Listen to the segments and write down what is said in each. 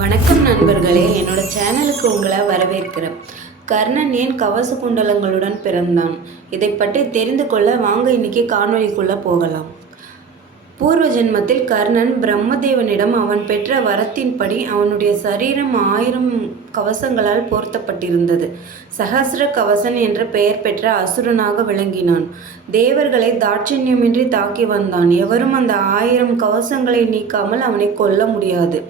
வணக்கம் நண்பர்களே. என்னோட சேனலுக்கு உங்களை வரவேற்கிறேன். கர்ணன் ஏன் கவச குண்டலங்களுடன் பிறந்தான்? இதை பற்றி தெரிந்து கொள்ள வாங்க இன்னைக்கு காணொளிக்குள்ள போகலாம். பூர்வ ஜென்மத்தில் கர்ணன் பிரம்மதேவனிடம் அவன் பெற்ற வரத்தின்படி அவனுடைய சரீரம் ஆயிரம் கவசங்களால் போர்த்தப்பட்டிருந்தது. சஹஸ்ர கவசன் என்ற பெயர் பெற்ற அசுரனாக விளங்கினான். தேவர்களை தாட்சண்யமின்றி தாக்கி வந்தான். எவரும் அந்த ஆயிரம் கவசங்களை நீக்காமல் அவனை கொல்ல முடியாது.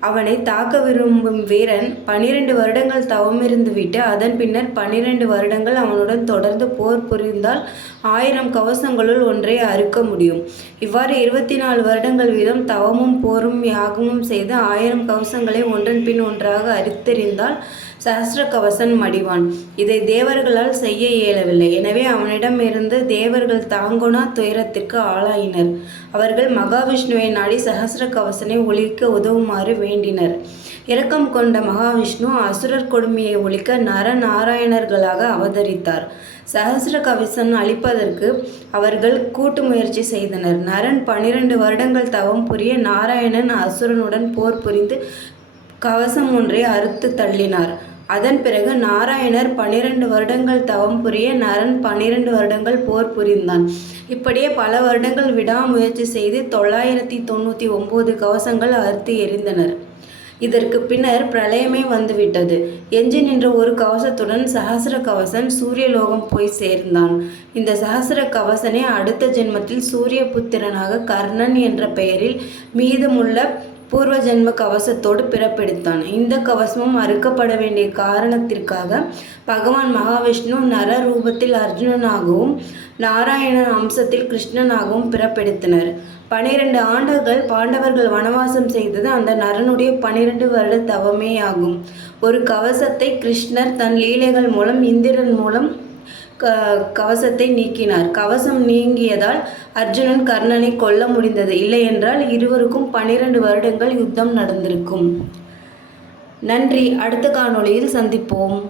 அவனை தாக்க விரும்பும் வீரன் பனிரெண்டு வருடங்கள் தவமிருந்து விட்டு அதன் பின்னர் பனிரெண்டு வருடங்கள் அவனுடன் தொடர்ந்து போர் புரிந்தால் ஆயிரம் கவசங்களுள் ஒன்றை அறுக்க முடியும். இவ்வாறு இருபத்தி நாலு வருடங்கள் வீதம் தவமும் போரும் யாகமும் செய்து ஆயிரம் கவசங்களை ஒன்றன் பின் ஒன்றாக அறுத்தெறிந்தால் சஹஸ்ர கவசன் மடிவான். இதை தேவர்களால் செய்ய இயலவில்லை. எனவே அவனிடம் இருந்து தேவர்கள் தாங்கோனா துயரத்திற்கு ஆளாயினர். அவர்கள் மகாவிஷ்ணுவை நாடி சஹஸ்ர கவசனை ஒழிக்க உதவுமாறு வேண்டினர். இரக்கம் கொண்ட மகாவிஷ்ணு அசுரர் கொடுமையை ஒழிக்க நர நாராயணர்களாக அவதரித்தார். சஹஸ்ர கவசன் அழிப்பதற்கு அவர்கள் கூட்டு முயற்சி செய்தனர். நரன் பனிரெண்டு வருடங்கள் தவம் புரிய நாராயணன் அசுரனுடன் போர் புரிந்து கவசம் ஒன்றை அறுத்து தள்ளினார். அதன் பிறகு நாராயணர் பனிரெண்டு வருடங்கள் தவம் புரிய நரன் பனிரெண்டு வருடங்கள் போர் புரிந்தான். இப்படியே பல வருடங்கள் விடாமுயற்சி செய்து தொள்ளாயிரத்தி தொண்ணூற்றி ஒம்பது கவசங்கள் அறுத்து எறிந்தனர். இதற்கு பின்னர் பிரளயமே வந்துவிட்டது. எஞ்சி நின்ற ஒரு கவசத்துடன் சஹஸ்ர கவசன் சூரியலோகம் போய் சேர்ந்தான். இந்த சஹஸ்ர கவசனை அடுத்த ஜென்மத்தில் சூரிய புத்திரனாக கர்ணன் என்ற பெயரில் மீதமுள்ள பூர்வ ஜென்ம கவசத்தோடு பிறப்பெடுத்தான். இந்த கவசமும் அறுக்கப்பட வேண்டிய காரணத்திற்காக பகவான் மகாவிஷ்ணு நர ரூபத்தில் அர்ஜுனனாகவும் நாராயணன் அம்சத்தில் கிருஷ்ணனாகவும் பிறப்பெடுத்தனர். பனிரெண்டு ஆண்டுகள் பாண்டவர்கள் வனவாசம் செய்தது அந்த நரனுடைய பனிரெண்டு வருட தவமே ஆகும் ஒரு கவசத்தை கிருஷ்ணர் தன் லீலைகள் மூலம் இந்திரன் மூலம் க கவசத்தை நீக்கினார். கவசம் நீங்கியதால் அர்ஜுனன் கர்ணனை கொல்ல முடிந்தது. இல்லையென்றால் இருவருக்கும் பன்னிரண்டு வருடங்கள் யுத்தம் நடந்திருக்கும். நன்றி. அடுத்த காணொளியில் சந்திப்போம்.